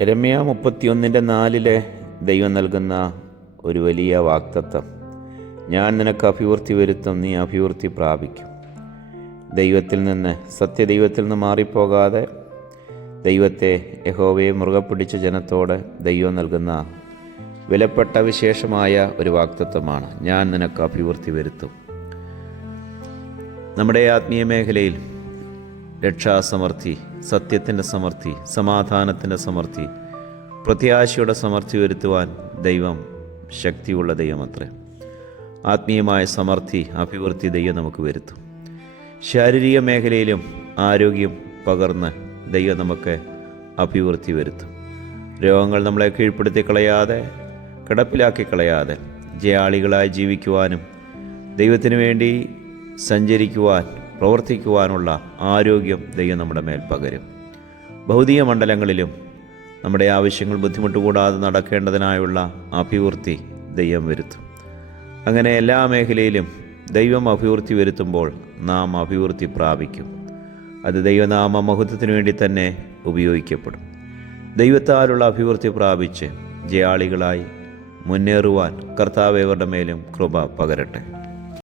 രമ്യ മുപ്പത്തിയൊന്നിന്റെ നാലിലെ ദൈവം നൽകുന്ന ഒരു വലിയ വാക്തത്വം. ഞാൻ നിനക്ക് അഭിവൃദ്ധി വരുത്തും നീ അഭിവൃദ്ധി പ്രാപിക്കും. ദൈവത്തിൽ നിന്ന് സത്യദൈവത്തിൽ നിന്ന് മാറിപ്പോകാതെ ദൈവത്തെ യഹോവയെ മുറുകെ പിടിച്ച ജനത്തോട് ദൈവം നൽകുന്ന വിലപ്പെട്ട വിശേഷമായ ഒരു വാക്തത്വമാണ് ഞാൻ നിനക്ക് അഭിവൃദ്ധി വരുത്തും. നമ്മുടെ ആത്മീയ മേഖലയിൽ രക്ഷാസമർത്ഥി സത്യത്തിന്റെ സമർത്ഥി സമാധാനത്തിന്റെ സമർത്ഥി പ്രത്യാശയുടെ സമർത്ഥി വരുത്തുവാൻ ദൈവം ശക്തിയുള്ള ദൈവമത്രേ. ആത്മീയമായ സമർത്ഥി അഭിവൃദ്ധി ദൈവം നമുക്ക് വരുത്തും. ശാരീരിക മേഖലയിലും ആരോഗ്യം പകർന്ന് ദൈവം നമുക്ക് അഭിവൃദ്ധി വരുത്തും. രോഗങ്ങൾ നമ്മളെ കീഴ്പ്പെടുത്തി കളയാതെ കിടപ്പിലാക്കി കളയാതെ ജയാളികളായി ജീവിക്കുവാനും ദൈവത്തിന് വേണ്ടി സഞ്ചരിക്കുവാൻ പ്രവർത്തിക്കുവാനുള്ള ആരോഗ്യം ദൈവം നമ്മുടെ മേൽ പകരും. ഭൗതിക മണ്ഡലങ്ങളിലും നമ്മുടെ ആവശ്യങ്ങൾ ബുദ്ധിമുട്ട് കൂടാതെ നടക്കേണ്ടതിനായുള്ള അഭിവൃദ്ധി ദൈവം വരുത്തും. അങ്ങനെ എല്ലാ മേഖലയിലും ദൈവം അഭിവൃദ്ധി വരുത്തുമ്പോൾ നാം അഭിവൃദ്ധി പ്രാപിക്കും. അത് ദൈവനാമ മഹത്വത്തിനു വേണ്ടി തന്നെ ഉപയോഗിക്കപ്പെടും. ദൈവത്താലുള്ള അഭിവൃദ്ധി പ്രാപിച്ച് ജയാളികളായി മുന്നേറുവാൻ കർത്താവ് ഇവരുടെ മേലും കൃപ പകരട്ടെ.